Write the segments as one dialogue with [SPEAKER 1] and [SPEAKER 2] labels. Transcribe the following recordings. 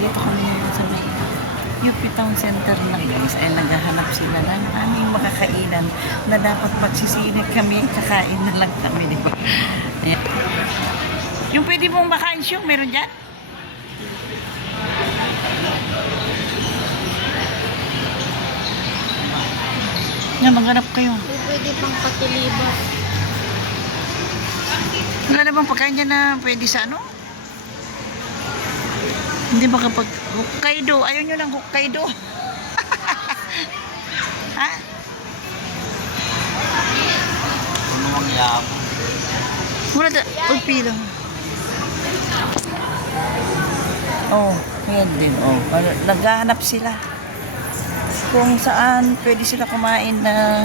[SPEAKER 1] dito kami naman sa may UP Town Center na guys. Ay naghahanap sila ng aming makakainan na dapat magsisinag kami kakain na lang kami di ba? Ayan. yung pwede mong makain siyong meron dyan? Yan maghanap kayo.
[SPEAKER 2] Pwede pang patiliba.
[SPEAKER 1] wala na bang pagkain dyan na pwede sa ano hindi ba kapag Hokkaido ayaw nyo ng Hokkaido ha
[SPEAKER 3] Ano ang yamo?
[SPEAKER 1] Mura ta, ulpi lang. Oh, yan din. Oh, naghahanap sila. Kung saan pwede sila kumain na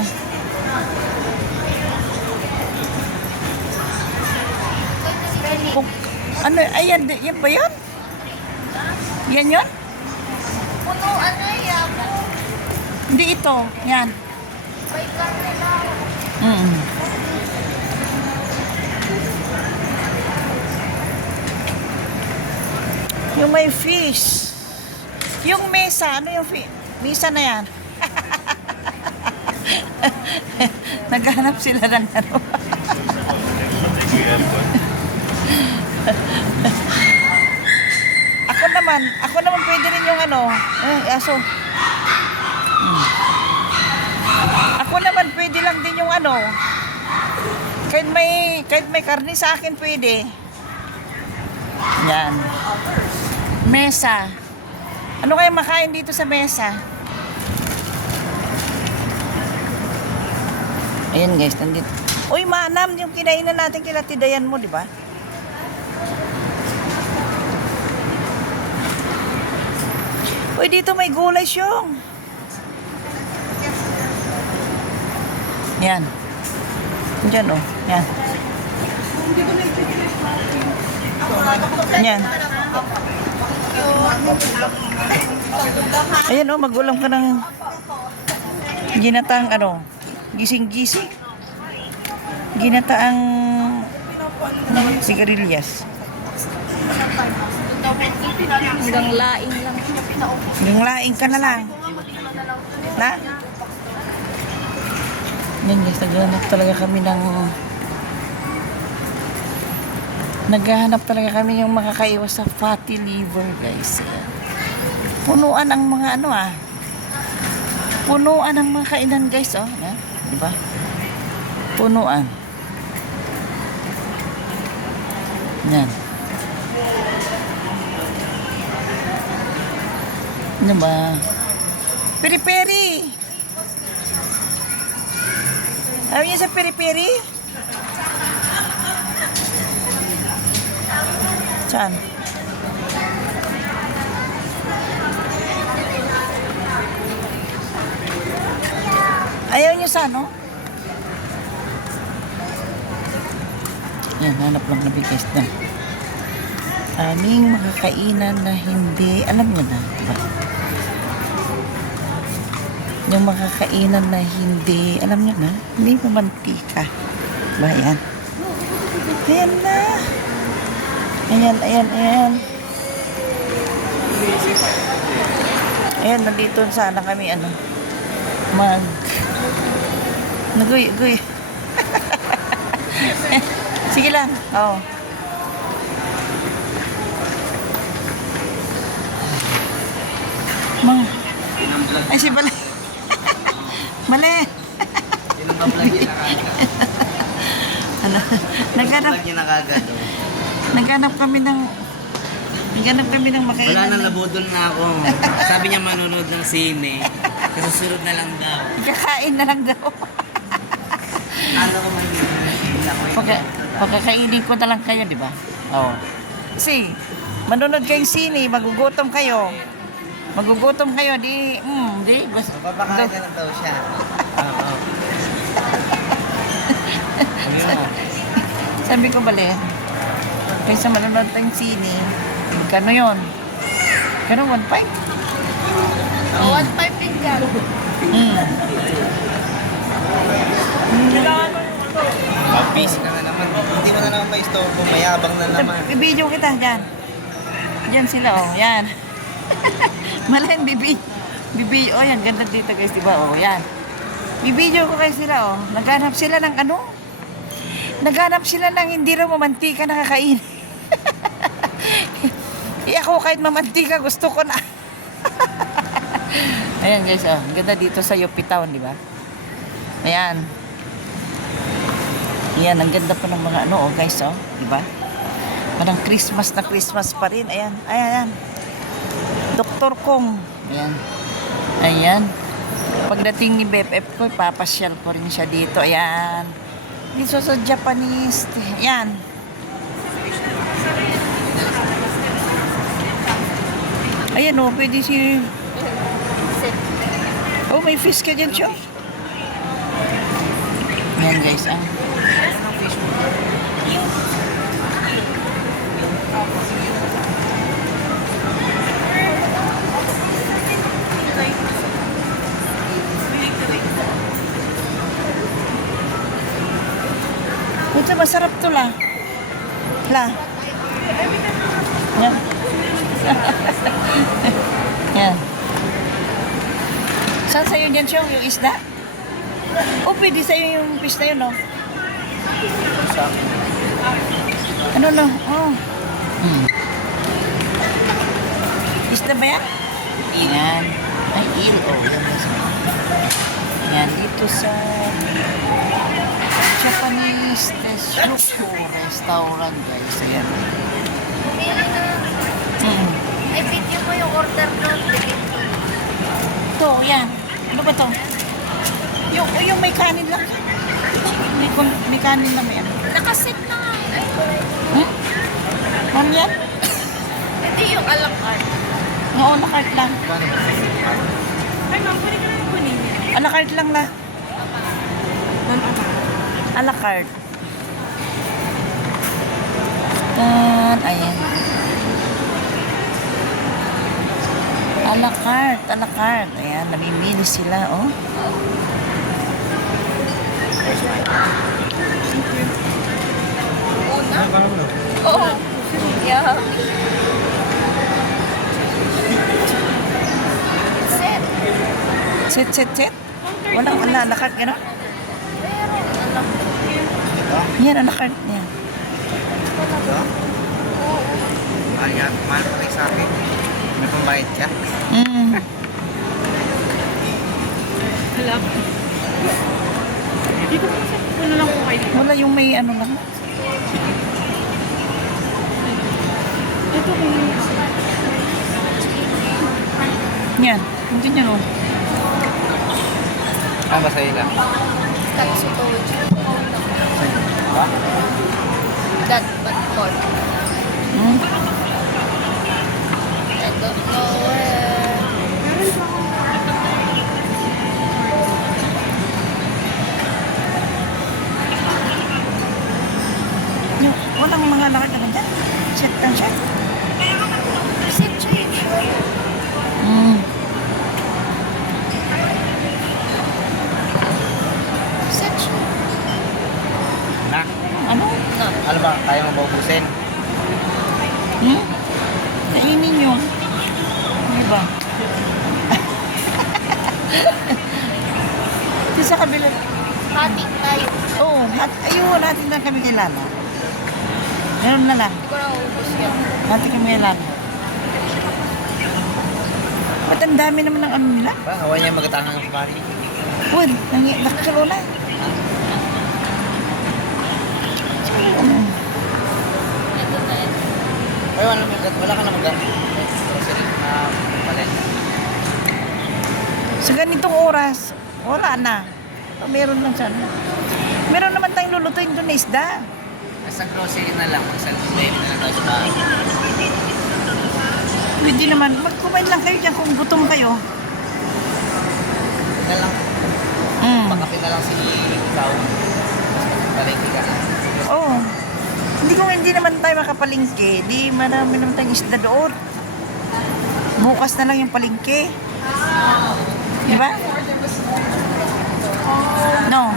[SPEAKER 1] ano, ayan, yan ba yun? Yan yun?
[SPEAKER 2] Puno, ano yan?
[SPEAKER 1] Hindi ito. Yan.
[SPEAKER 2] May karne lang.
[SPEAKER 1] Mm. Yung may fish. Yung mesa, ano yung fi- mesa na yan? Naghanap sila ng ano. naman, ako naman pwede rin yung ano. Eh, aso. Hmm. Ako naman pwede lang din yung ano. Kahit may kahit may karne sa akin pwede. Yan. Mesa. Ano kaya makain dito sa mesa? Ayan guys, nandito. Uy, manam, yung kinainan natin kila Tidayan mo, di ba? Uy, dito may gulay siyong. Yan. Diyan oh. Yan. Yan. Ayan oh, magulam ka ng ginataang ano, gising-gising. Ginataang sigarilyas.
[SPEAKER 2] Hanggang laing lang.
[SPEAKER 1] Yung laing ka na lang. Na? Yan guys, naghahanap talaga kami ng... Naghahanap talaga kami yung makakaiwas sa fatty liver guys. Punuan ang mga ano ah. Punuan ang mga kainan guys oh. Ayan. Di ba? Punuan. Yan. Ano ba? Peri-peri! Ayaw niya sa peri-peri? Saan? Ayaw niyo sa ano? Yan, hanap lang kami guys na. Aming makakainan na hindi, alam niyo na, diba? Yung makakainan na hindi, alam niyo na, hindi mamantika. Ba, yan. Ayan na. Ayan, ayan, ayan. Ayan, nandito sana kami, ano, mag, naguy, guy. Sige lang, oo. Mang, ay si Balay. Mali.
[SPEAKER 3] Yun ang vlog niya na kagad.
[SPEAKER 1] Ano, naghanap,
[SPEAKER 3] Vlog niya na kagad. oh.
[SPEAKER 1] naghanap kami ng, naghanap kami ng makainan.
[SPEAKER 3] Wala nang
[SPEAKER 1] ng-
[SPEAKER 3] nabudol na ako. Sabi niya manonood ng sine. Kasusunod na lang daw.
[SPEAKER 1] Kakain na lang daw.
[SPEAKER 3] Ano ko may
[SPEAKER 1] Pagka, pagkakainin ko na lang kayo, di ba? Oo. Kasi, manonood kayong sine, magugutom kayo. Magugutom kayo, di, hmm, di, bas,
[SPEAKER 3] Papakain ka lang daw siya. Oo.
[SPEAKER 1] Sabi ko bali, kaysa manonood tayong sine, kano yun? Kano, 1.5?
[SPEAKER 2] Oh, one five din yan.
[SPEAKER 1] Hmm.
[SPEAKER 3] Busy ka na naman. Hindi mo na naman pa istorbo. Mayabang na naman.
[SPEAKER 1] I-video kita dyan. Dyan sila, oh. Yan. Malayan, bibi. Bibi, oh, yan, ganda dito guys, di ba? Oh, yan. Bibidyo ko kayo sila, oh. Naghanap sila ng ano? Naghanap sila ng hindi raw mamantika nakakain. eh ako kahit mamantika gusto ko na. Ayan guys, oh. Ganda dito sa Yupi Town, di ba? Ayan. Ayan, ang ganda pa ng mga ano, oh, guys, oh. Di ba? Parang Christmas na Christmas pa rin. Ayan, ayan, ayan. Dr. Kong. Ayan. Ayan. Pagdating ni BFF ko, papasyal ko rin siya dito. Ayan. Dito sa Japanese. Ayan. Ayan oh, pwede si... Oh, may fish ka dyan, Chong. Ayan guys, ah. Ito, masarap to la. La. Yan. Yan. Saan sa'yo dyan, Chong? Yung isda? O, pwede sa'yo yung fish na yun, no? Ano na? Oh. Hmm. Isda ba yan? Yan. Ay, il. Oh, yan. Yan, dito sa Japanese Teshuko restaurant, guys. Ayan.
[SPEAKER 2] Na.
[SPEAKER 1] Hmm.
[SPEAKER 2] Ay, video mo yung order doon.
[SPEAKER 1] Ito, yan. Ano ba to? Yung, yung may kanin lang. May, may kanin lang may ano.
[SPEAKER 2] Nakaset na nga. Ay,
[SPEAKER 1] Hmm? Ano yan?
[SPEAKER 2] Hindi yung alakart.
[SPEAKER 1] Oo, nakart lang. Alakart lang na. Alakart. Yan, ayan. Alakart, alakart. Ayan, namimili sila, oh.
[SPEAKER 2] Una? Oo. Yeah. Set.
[SPEAKER 1] Sit, sit, sit. Walang wala, alakart, gano'n?
[SPEAKER 2] Pero, alam ko.
[SPEAKER 1] Yan, alakart. Yan.
[SPEAKER 3] Ayan, mahal pa rin sa akin. May pambayad ka?
[SPEAKER 1] Mm. Wala yung may ano lang. Yan. Hindi niya no.
[SPEAKER 3] Ano ba sa'yo lang?
[SPEAKER 2] Katsutoji.
[SPEAKER 3] Ba?
[SPEAKER 2] That but for.
[SPEAKER 1] Hmm.
[SPEAKER 2] I don't know where.
[SPEAKER 1] Yung, walang mga lakad na ganyan. Sit lang siya.
[SPEAKER 2] Situation.
[SPEAKER 1] Hmm.
[SPEAKER 2] Situation.
[SPEAKER 3] Na?
[SPEAKER 1] Ano?
[SPEAKER 2] No.
[SPEAKER 3] Ano ba? Kaya mo ba ubusin?
[SPEAKER 1] Hmm? Kainin yung. Ano ba? Di sa kabila.
[SPEAKER 2] Hati tayo.
[SPEAKER 1] Oo, ayun, natin lang kami kay Lala. Meron na lang.
[SPEAKER 2] Hindi ko na ubus yan.
[SPEAKER 1] Natin kami kay Lala. Ba't ang dami naman ng ano nila?
[SPEAKER 3] Ba, hawa niya magatangan ng pari.
[SPEAKER 1] Uy, nangi, nakakalo na. Mm.
[SPEAKER 2] Na.
[SPEAKER 3] Ay, wala, mag- wala ka na mag grocery na palit.
[SPEAKER 1] Sa ganitong oras, wala na. O, meron lang sana. Meron naman lulutuin doon na isda.
[SPEAKER 3] Nasa grocery na lang. Sa may na lang sa.
[SPEAKER 1] Pwede naman, mag-kumain lang kayo dyan kung gutom kayo.
[SPEAKER 3] Na lang.
[SPEAKER 1] Mm.
[SPEAKER 3] Pakapi na lang si ikaw. Palengke ka na.
[SPEAKER 1] Oo. Hindi kung hindi naman tayo makapalingke, di marami naman tayong isda doon. Bukas na lang yung palingke. Di ba? No.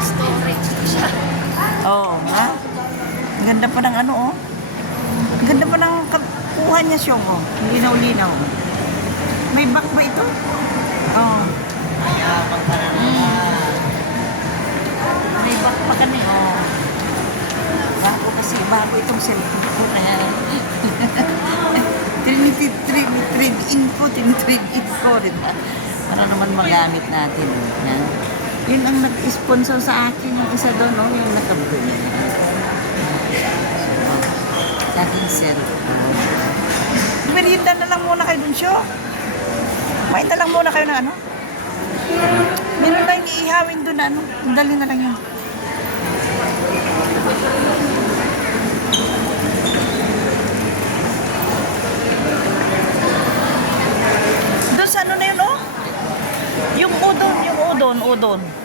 [SPEAKER 2] Storage na siya.
[SPEAKER 1] Oo, oh, ha? Ganda pa ng ano, oh. Ganda pa ng kuha niya siyong, oh. Linaw-linaw. May back ba ito? Oh. Mm. May back pa kami, oh. Bago kasi, bago itong cellphone ko. Trinity, trade, trade in ko, trade in ko? Para naman magamit natin. Yan. Yun ang nag-sponsor sa akin, yung isa doon, no? yung nakablue. Sa aking cellphone. Merienda na lang muna kayo dun, Syo. Kumain na lang muna kayo ng ano. Meron lang iihawin na ano. Dali na lang yun. Doon sa ano na yun, oh? Yung udon, yung udon, udon.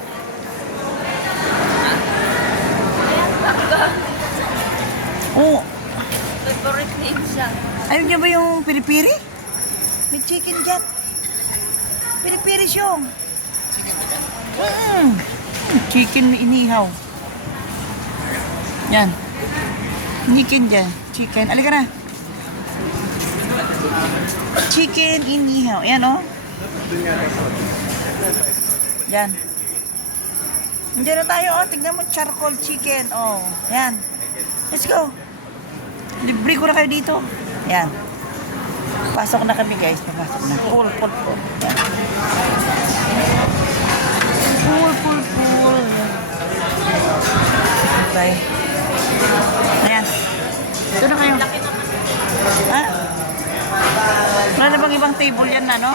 [SPEAKER 1] Piri-piri? May chicken dyan. Piri-piri siyong. Mm. Chicken na inihaw. Yan. Chicken dyan. Chicken. Alika na. Chicken inihaw. Yan o. Oh. Yan. Hindi na tayo. Oh. Tignan mo. Charcoal chicken. Oh. Yan. Let's go. Libre ko na kayo dito. Yan. Pasok na kami guys. Papasok na. Pool, pool, pool. Pool, pool, pool. Bye. Ayan. Ito na kayo. Ha? Wala na bang ibang table yan na, no?